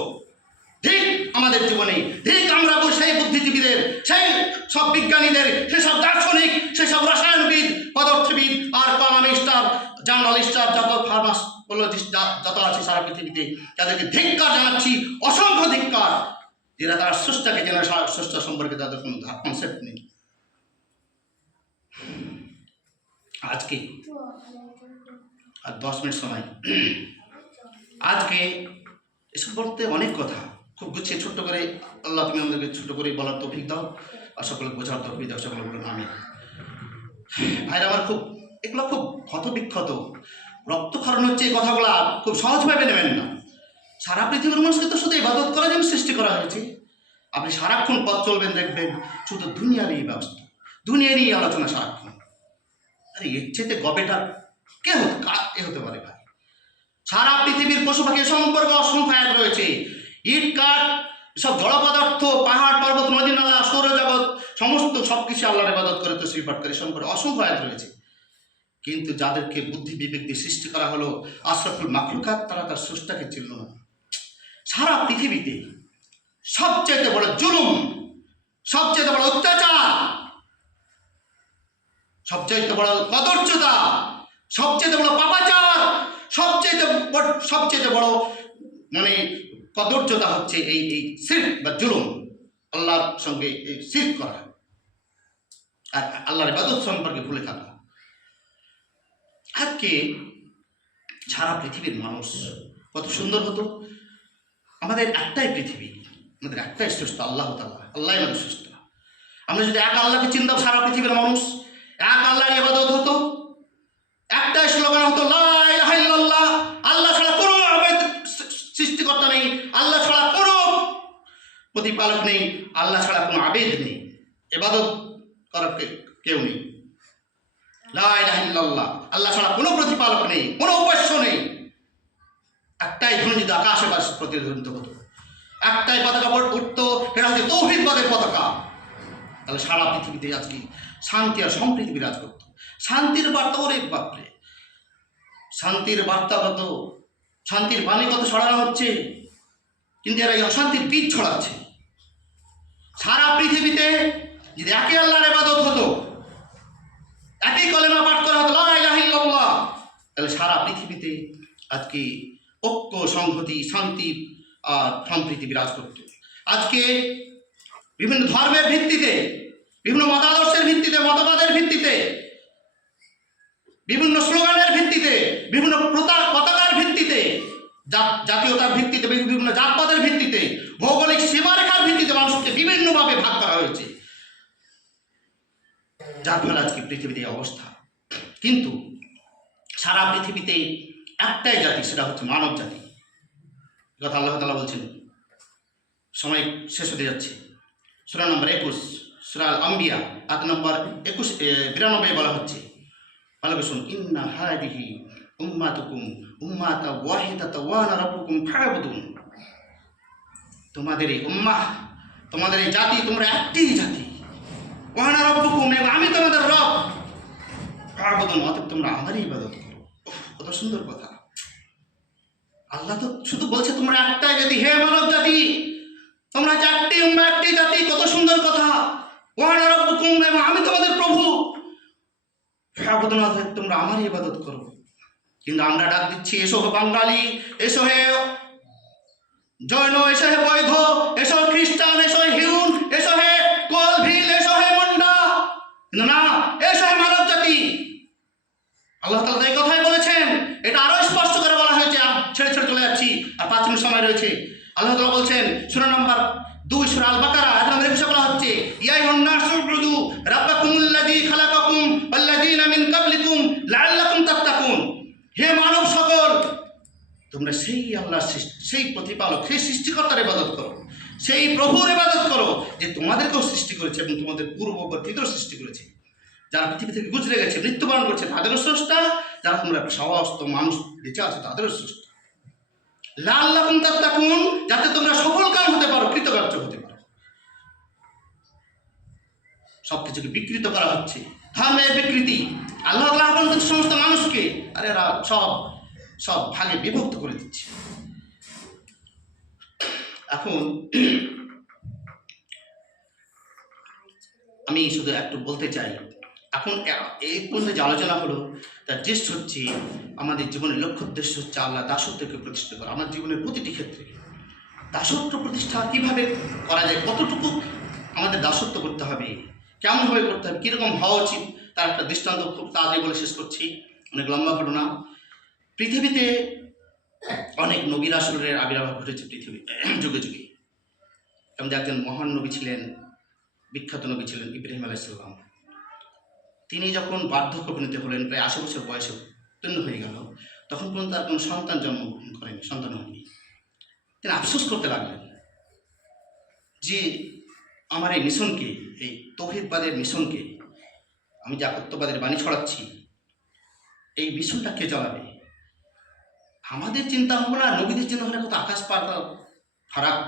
ঠিক আমাদের জীবনে, ঠিক আমরা সেই বুদ্ধিজীবীদের, সেই সব বিজ্ঞানীদের, সেসব দার্শনিক, সেসব রসায়নবিদ, পদার্থবিদ আর কলামিস্টার, জার্নালিস্টার, যত ফার্মাকোলজিস্ট যত আছে সারা পৃথিবীতে, তাদেরকে ধিক্কার জানাচ্ছি, অসংখ্য ধিক্কার, যারা তার স্রষ্টাকে জেনে স্রষ্টা সম্পর্কে তাদের কোনো কনসেপ্ট নেই। আজকে আর 10 মিনিট সময়, আজকে এসব বলতে অনেক কথা, খুব গুছিয়ে ছোট্ট করে আল্লাহ তুমি আমাদেরকে ছোট করে বলার তৌফিক দাও, আর সকলে বোঝার তৌফিক দাও, সকলে বলুন আমিন। ভাইরা আমার, এগুলো খুব ক্ষত বিক্ষত, রক্তক্ষরণ হচ্ছে। এই কথাগুলা খুব সহজভাবে নেবেন না। সারা পৃথিবীর মানুষকে তো শুধু ইবাদত করার জন্য সৃষ্টি করা হয়েছে। আপনি সারাক্ষণ পথ চলবেন, দেখবেন শুধু দুনিয়া নিয়ে ব্যবস্থা, দুনিয়া নিয়ে আলোচনা সারাক্ষণ। আরে এর চেয়ে গবেটার কে হতে পারে ভাই? সারা পৃথিবীর পশু পাখি সম্পর্কে অসংখ্য আয়াত রয়েছে। ইট কাঠ সব জড় পদার্থ, পাহাড় পর্বত, নদী নালা, সৌরজগৎ, সমস্ত সবকিছু আল্লাহর ইবাদত করে তসবিহ পাঠ করে সম্পর্কে অসংখ্য আয়াত রয়েছে। কিন্তু যাদেরকে বুদ্ধি বিবেক দিয়ে সৃষ্টি করা হলো আশরাফুল মাখলুকাত, তারা তার স্রষ্টাকে চিনল না। সারা পৃথিবীতে সবচেয়ে বড় জুলুম, সবচেয়ে বড় অত্যাচার, সবচেয়ে বড় কদর্যতা, সবচেয়ে বড় পাপাচার, সবচেয়ে বড় মানে কদর্যতা হচ্ছে এই শিরক বা জুলুম, আল্লাহর সঙ্গে এই শিরক করা আর আল্লাহর ইবাদত সম্পর্কে ভুলে থাকা। আজকে সারা পৃথিবীর মানুষ কত সুন্দর হতো। আমাদের একটাই পৃথিবী, আমাদের একটাই স্রষ্টা আল্লাহ তাআলা, আল্লাহ আমাদের স্রষ্টা। আমরা যদি এক আল্লাহকে চিনতাম, সারা পৃথিবীর মানুষ এক আল্লাহর ইবাদত হতো, একটাই স্লোগান হতো লা ইলাহা ইল্লাল্লাহ, আল্লাহ ছাড়া কোনো সৃষ্টিকর্তা নেই, আল্লাহ ছাড়া কোনো প্রতিপালক নেই, আল্লাহ ছাড়া কোনো আবেদ নেই, ইবাদত করার কেউ নেই। লা ইলাহা ইল্লাল্লাহ, আল্লাহ ছাড়া কোনো প্রতিপালক নেই, কোনো উপাস্য নেই। একটাই ধ্বনি যদি আকাশে বাতাসে প্রতিধ্বনিত হতো, একটাই পতাকা উঠতো, সেটা হচ্ছে তৌহিদবাদের পতাকা, তাহলে সারা পৃথিবীতে আজকে শান্তি আর সম্প্রীতি বিরাজ করতো। শান্তির বার্তা, ওরে বাপরে, শান্তির বার্তা কত, শান্তির বাণী কত ছড়ানো হচ্ছে, কিন্তু এরা এই অশান্তির বীজ ছড়াচ্ছে। সারা পৃথিবীতে যদি একই আল্লাহর ইবাদত হতো, একই কলেমা পাঠ করা হতো লা ইলাহা ইল্লাল্লাহ, তাহলে সারা পৃথিবীতে আজকে ঐক্য, সংহতি, শান্তি আর সম্প্রীতি বিরাজ করত। আজকে বিভিন্ন ধর্মের ভিত্তিতে, বিভিন্ন মতাদর্শের ভিত্তিতে, মতবাদের ভিত্তিতে, বিভিন্ন স্লোগানের ভিত্তিতে, বিভিন্ন পতাকার ভিত্তিতে, জাতীয়তার ভিত্তিতে, বিভিন্ন জাতপাতের ভিত্তিতে, ভৌগোলিক সীমারেখার ভিত্তিতে মানুষকে বিভিন্নভাবে ভাগ করা হয়েছে, যার ফলে আজকে পৃথিবীতে এই অবস্থা। কিন্তু সারা পৃথিবীতে একটাই জাতি, সেটা হচ্ছে মানব জাতি। কথা আল্লাহ তাআলা বলছেন, সময় শেষ হতে যাচ্ছে। সূরা নম্বর 21, সূরা আল আম্বিয়া, আয়াত নম্বর 92 বলা হচ্ছে, ভালো করে শুনুন, ইন্না হাদিহি উম্মাতুকুম উম্মাতান ওয়াহিদাতান ওয়া আনা রাব্বুকুম ফা'বুদুন। তোমাদের এই উম্মাহ, তোমাদের এই জাতি, তোমরা একটি জাতি, ওয়া আনা রাব্বুকুম, এবং আমি তোমাদের রব, ফা'বুদুন, অতএব তোমরা আমারই ইবাদত করো। কত সুন্দর কথা। আল্লাহ তো শুধু বলছে তোমরা একটাই জাতি, হে মানব জাতি, তোমরা একটি উম্মাহ, একটি জাতি, কত সুন্দর কথা। ওয়া আনা রাব্বুকুম, এবং আমি তোমাদের প্রভু, ফা'বুদুন, অতএব তোমরা আমারই ইবাদত করো। কিন্তু আমরা ডাক দিচ্ছি, এসো হে বাঙালি, এসো হে জৈন, এসো হে বৈধ, এসো খ্রিস্টান, এসো হিউন, এসো হে কোলভিল, এসো হে মন্ডা। কিন্তু না, বাঁচানোর সময় রয়েছে। আল্লাহ তাআলা বলছেন সূরা নম্বর 2 সূরা আল বাকারা আয়াত নম্বর 21 বলা হচ্ছে, ইয়া আইয়ুহান নাসু উবুদু রাব্বাকুমুল্লাযী খালাকাকুম ওয়াল্লাযীনা মিন ক্বাবলিকুম লাআল্লাকুম তাত্তাকুন। হে মানব সকল, তোমরা সেই আল্লাহর সেই প্রতিপালক, সেই সৃষ্টিকর্তার ইবাদত করো, সেই প্রভুর ইবাদত করো যে তোমাদেরকেও সৃষ্টি করেছে এবং তোমাদের পূর্ববর্তীদেরও সৃষ্টি করেছে। যারা পৃথিবী থেকে গুজরে গেছে, মৃত্যুবরণ করছে, তাদেরও স্রষ্টা, যারা তোমরা সমস্ত মানুষ বেঁচে আছে তাদেরও স্রষ্টা। লাআল্লাকুম তাত্তাকুন, যাতে তোমরা সফল কাম হতে পারো, কৃতকার্য হতে পারো। সবকিছুকে বিকৃত করা হচ্ছে, ধর্মের বিকৃতি। আল্লাহ আহ্বান করছে সমস্ত মানুষকে, আর এরা সব ভাগে বিভক্ত করে দিচ্ছে। এখন আমি শুধু একটু বলতে চাই, এখন এই পর্যন্ত যে আলোচনা হলো তার টেস্ট হচ্ছে আমাদের জীবনের লক্ষ্য উদ্দেশ্য হচ্ছে আল্লাহ দাসত্বকে প্রতিষ্ঠা করা। আমার জীবনের প্রতিটি ক্ষেত্রে দাসত্ব প্রতিষ্ঠা কিভাবে করা যায়, কতটুকু আমাদের দাসত্ব করতে হবে, কেমনভাবে করতে হবে, কীরকম হওয়া উচিত, তার একটা দৃষ্টান্ত খুব তাড়াতাড়ি বলে শেষ করছি। অনেক লম্বা ঘটনা। পৃথিবীতে অনেক নবী রাসূলের আবির্ভাব ঘটেছে পৃথিবী যুগে যুগে। যেমন একজন মহান নবী ছিলেন, বিখ্যাত নবী ছিলেন ইব্রাহিম আলাইহিস সালাম। তিনি যখন বার্ধক্য উপনীত হলেন, প্রায় 80 বছর বয়সে উত্তীর্ণ হয়ে গেল, তখন পর্যন্ত তার কোনো সন্তান জন্মগ্রহণ করেনি, সন্তান হয়নি। তিনি আফসোস করতে লাগলেন যে আমার এই মিশনকে, এই তৌহিদবাদের মিশনকে, আমি যে একত্ববাদের বাণী ছড়াচ্ছি, এই মিশনটা কে চালাবে? আমাদের চিন্তা ভাবনা নবীদের চিন্তা ভাবনা কত আকাশ পাতাল ফারাক।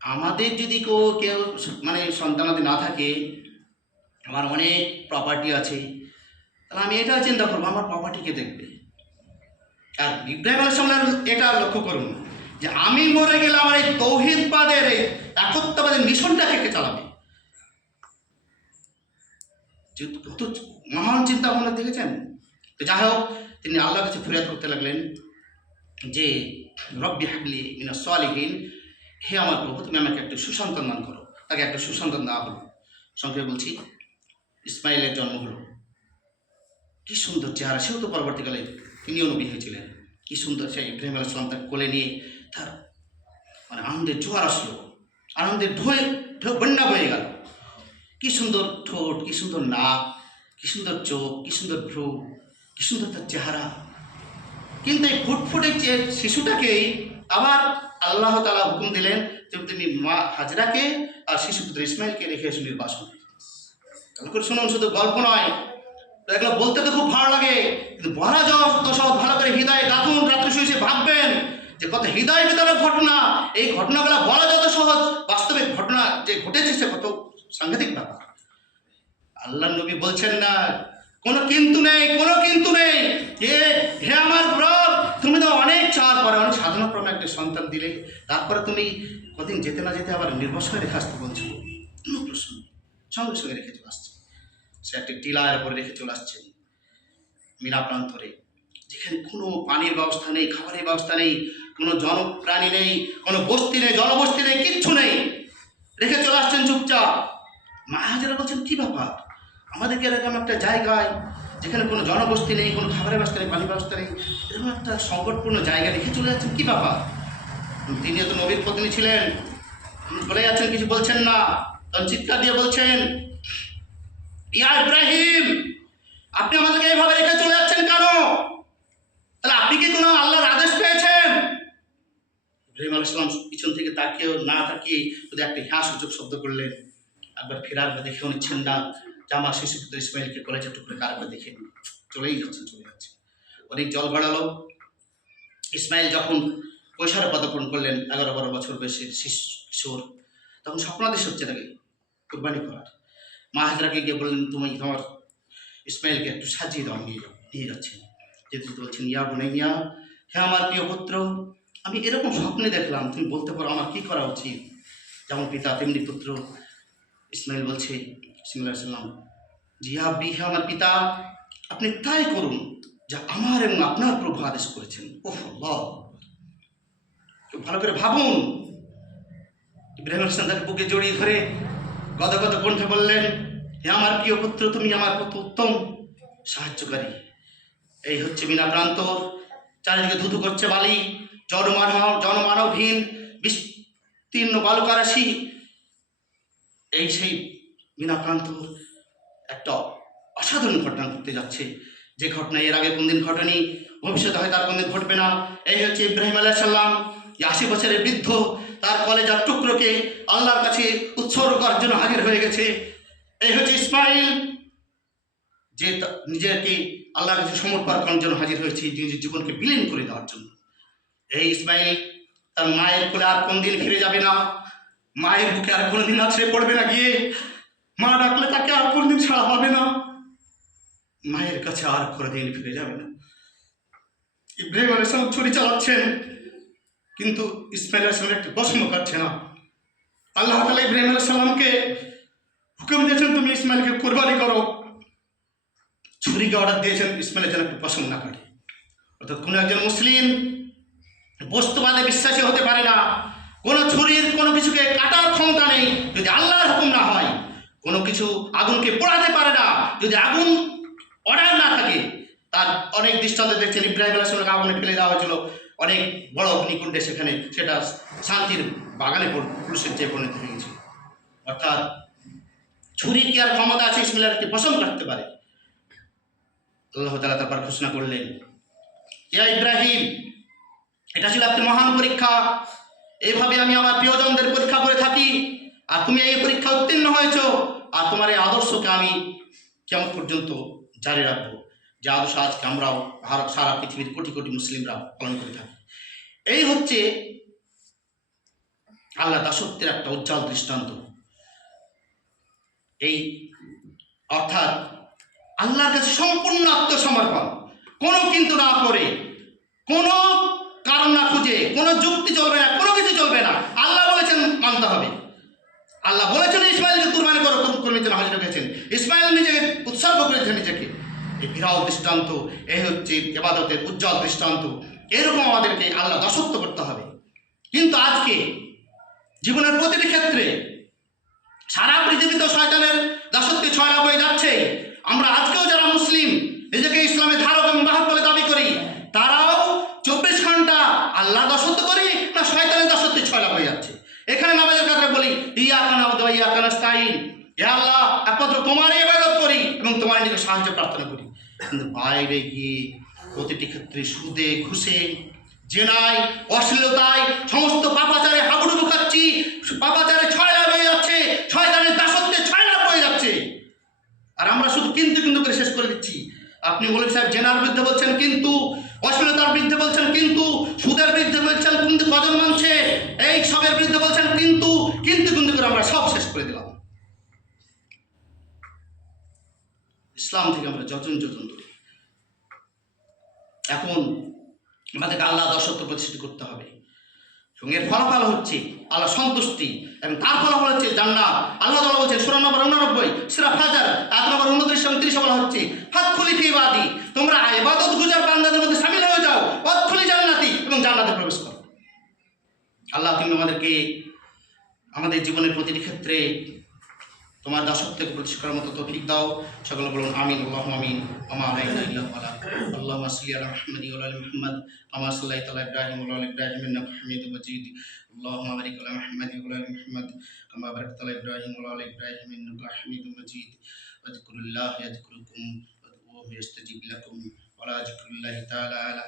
আমাদের যদি কেউ মানে সন্তানাদি না থাকে, আমার অনেক প্রপার্টি আছে, তাহলে আমি এটা চিন্তা করবো আমার প্রপার্টিকে দেখবে। আর ইব্রাহিম আলাইহিস সালাম এটা লক্ষ্য করুন যে আমি মরে গেলে আমার এই তৌহিদবাদের, এই একত্ববাদের মিশনটাকে কে চালাবে? কত মহান চিন্তা ভাবনা দেখেছেন। তো যাই হোক, তিনি আল্লাহর কাছে ফরিয়াদ করতে লাগলেন যে রব্বি হাবলি মিনাস সালিহিন, হে আমার প্রভু, তুমি আমাকে একটা সুসন্তান দান করো। তাকে একটা সুসন্তান দেওয়া হলো। সংক্ষেপে বলছি, ইসমাইলের জন্ম হলো। কি সুন্দর চেহারা, সেও তো পরবর্তীকালে তিনিও নবী হয়েছিলেন। কি সুন্দর সে ইব্রাহিম আলাইহিস সালাম তাকে কোলে নিয়ে তার মানে আনন্দের জোয়ার আসলো, আনন্দের ঢেউ বন্যা বয়ে গেল। কি সুন্দর ঠোঁট, কি সুন্দর নাক, কি সুন্দর চোখ, কি সুন্দর ভ্রু, কি সুন্দর তার চেহারা। কিন্তু এই ফুটফুটে শিশুটাকেই আবার আল্লাহ তাআলা হুকুম দিলেন যে তুমি মা হাজরাকে আর শিশুপুত্র ইসমাইলকে রেখে এসে নির্বাসন। শুনুন, শুধু গল্প নয়, এগুলো বলতে তো খুব ভালো লাগে, কিন্তু বলা যত সব ভালো করে হৃদয়ে গাঁথুন, রাত্রে শুয়ে ভাববেন যে কত হৃদয় বিতরক ঘটনা। এই ঘটনাগুলো বলা যত সহজ, বাস্তবে ঘটনা যে ঘটেছে সে কত সাংঘাতিক ব্যাপার। আল্লাহ নবী বলছেন না কোনো কিন্তু নেই, কোনো কিন্তু নেই, হে আমার রব, তুমি তো অনেক চাওয়ার পরে, অনেক সাধনার পরে একটা সন্তান দিলে, তারপরে তুমি কদিন যেতে না যেতে আবার নির্বাসনে রেখে আসতে বলছো। কোনো প্রশ্ন সঙ্গে সঙ্গে রেখে চলে আসছে। সে একটি টিলার উপরে রেখে চলে আসছেন মিনা প্রান্তরে, যেখানে কোনো পানির ব্যবস্থা নেই, খাবারের ব্যবস্থা নেই, কোনো জনপ্রাণী নেই, কোনো বস্তি নেই, জনবস্তি নেই, কিচ্ছু নেই, রেখে চলে আসছেন চুপচাপ। মা হাজেরা বলছেন কি ব্যাপার, আমাদেরকে এরকম একটা জায়গায় যেখানে কোনো জনবস্তি নেই, কোনো খাবারের ব্যবস্থা নেই, পানির ব্যবস্থা নেই, এরকম একটা সংকটপূর্ণ জায়গা রেখে চলে যাচ্ছেন, কি ব্যাপার? তিনি তো নবীর পত্নী ছিলেন, বলে যাচ্ছেন, কিছু বলছেন না, তখন চিৎকার দিয়ে বলছেন, ইয়া ইব্রাহিম, আপনি আমাদেরকে এইভাবে রেখে চলে যাচ্ছেন কেন? তাহলে আপনি কি কোনো আল্লাহর আদেশ পেয়েছেন? ইব্রাহিম আলাইহিস সালাম পিছন থেকে তাকিয়েও না তাকিয়ে শুধু একটা সূচক শব্দ করলেন। একবার ফেরার দেখেও নিচ্ছেন না যে আমার শিশুপুত্র ইসমাইলকে কলেজে টুকরে কারবার দেখে চলে যাচ্ছে। অনেক জল গড়ালো। ইসমাইল যখন কৈশোরে পদার্পণ করলেন, 11-12 বছর বয়সে কিশোর, তখন স্বপ্নাদেশ হচ্ছে তাকে কুরবানি করার। মা হাজরাকে গিয়ে বললেন, তুমি তোমার ইসমাইলকে একটু সাজিয়ে দাও, নিয়ে যাচ্ছেন। যেতে বলছেন, ইয়া বুনাইয়া, হে আমার প্রিয় পুত্র, আমি এরকম স্বপ্নে দেখলাম, তুমি বলতে পারো আমার কি করা উচিত? যেমন পিতা তেমনি পুত্র। ইসমাইল বলছে, ইসমাইল আলাইহিস সালাম, জি আব্বি, হে আমার পিতা, আপনি তাই করুন যা আমার এবং আপনার প্রভু আদেশ করেছেন। ওহ আল্লাহ, ভালো করে ভাবুন। ইব্রাহিম আলাইহিস সালাম তাকে বুকে জড়িয়ে ধরে গদগদ কণ্ঠে বললেন, হে আমার প্রিয় পুত্র, তুমি আমার কত উত্তম সাহায্যকারী। এই হচ্ছে মিনা প্রান্তর, চারিদিকে ধুধু করছে বালি, জনমানবহীন বিস্তীর্ণ বালুকারাশি, এই সেই বিনাক্রান্ত একটা অসাধারণ ঘটনা ঘটতে যাচ্ছে, যে ঘটনা এর আগে কোনদিন ঘটেনি, ভবিষ্যতে হয়তো আর কোনদিন ঘটবে না। এই হচ্ছে ইব্রাহিম আলাইহিস সালাম, 80 বছরের বৃদ্ধ, তার কলেজার টুকরোকে আল্লাহর কাছে উৎসর্গ করার জন্য হাজির হয়ে গেছে। এই হচ্ছে ইসমাইল, যে নিজেকে আল্লাহর কাছে সমর্পণ করার জন্য হাজির হয়েছে, নিজের জীবনকে বিলীন করে দেওয়ার জন্য। এই ইসমাইল তার মায়ের কোলে আর কোনদিন ফিরে যাবে না, মায়ের বুকে আর কোনোদিন আছড়ে পড়বে না গিয়ে, মা ডাকলে তাকে আর কোনদিন ছাড়া পাবে না, মায়ের কাছে আর কোনোদিন ফিরে যাবে না। ইব্রাহিম আলাইহিস সালাম ছুরি চালাচ্ছেন, কিন্তু ইসমাইল আলাইহিস সালাম একটু পছন্দ করছে না। আল্লাহ তাআলা ইব্রাহিম আলাইহিস সালামকে হুকুম দিয়েছেন, তুমি ইসমাইলকে কোরবানি করো। ছুরিকে অর্ডার দিয়েছেন ইসমাইল যেন একটু পছন্দ না করে। অর্থাৎ কোনো একজন মুসলিম বস্তুবাদে বিশ্বাসী হতে পারে না, কোনো ছুরির কোনো কিছুকে কাটার ক্ষমতা নেই যদি আল্লাহর হুকুম না হয়, কোনো কিছু আগুনকে পোড়াতে পারে না যদি আগুন অর্ডার না থাকে। তার অনেক দৃষ্টান্ত দেখছেন, ইব্রাহিম আলাইহিস সালামকে আগুনে ফেলে দেওয়া হয়েছিল, অনেক বড় অগ্নিকুণ্ডে, সেখানে সেটা শান্তির বাগানে পুরুষের চেয়ে পরিণত হয়ে গেছিল। অর্থাৎ ছুরির কি আর ক্ষমতা আছে ইসমাইলকে পছন্দ করতে পারে? আল্লাহ তাআলা তারপর ঘোষণা করলেন, ইয়া ইব্রাহিম, এটা ছিল একটা মহান পরীক্ষা, এইভাবে আমি আমার প্রিয়জনদের পরীক্ষা করে থাকি, আর তুমি এই পরীক্ষা উত্তীর্ণ হয়েছো, আর তোমার এই আদর্শকে আমি কিয়ামত পর্যন্ত জারি রাখবো, যে আদর্শ আজকে আমরাও সারা পৃথিবীর কোটি কোটি মুসলিমরা পালন করে থাকি। এই হচ্ছে আল্লাহ দাসত্বের একটা উজ্জ্বল দৃষ্টান্ত। এই অর্থাৎ আল্লাহর কাছে সম্পূর্ণ আত্মসমর্পণ, কোনো কিন্তু না করে, কোনো কারণ না খুঁজে, কোনো যুক্তি চলবে না, কোনো কিছু চলবে না। আল্লাহ বলেছেন মানতে হবে। আল্লাহ বলেছেন ইসমাইলকে কুরবানি করো, কুরবানির জন্য হাজির হয়েছেন। ইসমাইল নিজেকে উৎসর্গ করেছেন নিজেকে। এই বিরাট দৃষ্টান্ত, এই হচ্ছে ইবাদতের উজ্জ্বল দৃষ্টান্ত। এরকম আমাদেরকে আল্লাহ দাসত্ব করতে হবে। কিন্তু আজকে জীবনের প্রতিটি ক্ষেত্রে সারা পৃথিবীতে শয়তানের দাসত্বে ছয়লাভ হয়ে যাচ্ছে। আমরা আজকেও যারা মুসলিম নিজেকে ইসলামের ধারক এবং বাহক বলে দাবি করি, তারাও 24 ঘন্টা আল্লাহ দাসত্ব করি না শয়তানের দাসত্বে ছয়লাভ হয়ে যাচ্ছে। এখানে নামাজের কথা বলি, ইয়াকা নাবুদু ওয়া ইয়াকা নাস্তাইন, হে আল্লাহ, একমাত্র তোমারই ইবাদত করি এবং তোমার নিকট সাহায্য প্রার্থনা করি। কিন্তু বাইরে গিয়ে প্রতিটি ক্ষেত্রে সুদে, ঘুষে, জেনায়, অশ্লীলতায়, সমস্ত পাপাচারে হাবুডুবু খাচ্ছি, পাপাচারে ছয়লাভ হয়ে যাচ্ছে, শয়তানের দাসত্বে ছয়লাভ হয়ে যাচ্ছে। আর আমরা শুধু কিন্তু কিন্তু করে শেষ করে দিচ্ছি। আপনি মৌলভী সাহেব জেনার বিরুদ্ধে বলছেন, কিন্তু অশ্লীলতার বিরুদ্ধে বলছেন, কিন্তু সুদের বিরুদ্ধে বলছেন, কিন্তু কজন মানছে, এই সবের বিরুদ্ধে বলছেন, কিন্তু কিন্তু কিন্তু করে আমরা সব শেষ করে দিলাম। ইসলাম থেকে আমরা যতন যতন করি। এখন আমাদেরকে আল্লাহ দাসত্ব প্রতিষ্ঠিত করতে হবে, এবং এর ফলাফল হচ্ছে আল্লাহ সন্তুষ্টি, এবং তার ফলাফল হচ্ছে জান্নাত। আল্লাহ তাআলা বলছেন সূরা নম্বর 89 সূরা ফাজর আয়াত নম্বর 29 এবং 30 বলা হচ্ছে, ফাদখুলি ফি ইবাদি, তোমরা ইবাদত গুজার বান্দাদের মধ্যে শামিল হয়ে যাও, ওয়াদখুলি জান্নাতি, এবং জান্নাতে প্রবেশ করো। আল্লাহ তুমি আমাদেরকে আমাদের জীবনের প্রতিটি ক্ষেত্রে তোমার দাসত্বকে প্রতিষ্ঠা করার মতো তৌফিক দাও। সকলে বলুন আমিন, আল্লাহুম্মা আমিন। ওয়া মা আলাইনা ইল্লাল বালাগ। আল্লাহুম্মা সাল্লি আলা মুহাম্মাদি ওয়া আলা মুহাম্মাদ কামা সাল্লাইতা আলা ইব্রাহিম ওয়া আলা ইব্রাহিম ইন্নাকা হামিদুম মাজিদ। আল্লাহুম্মা বারিক আলা মুহাম্মাদি ওয়া আলা মুহাম্মাদ কামা বারাকতা আলা ইব্রাহিম ওয়া আলা ইব্রাহিম ইন্নাকা হামিদুম মাজিদ। ওয়াজকুরুল্লাহ ইয়াযকুরুকুম ওয়াদউহু ইয়াস্তাজিব লাকুম ওয়া লা যিকরুল্লাহি তাআলা আলা।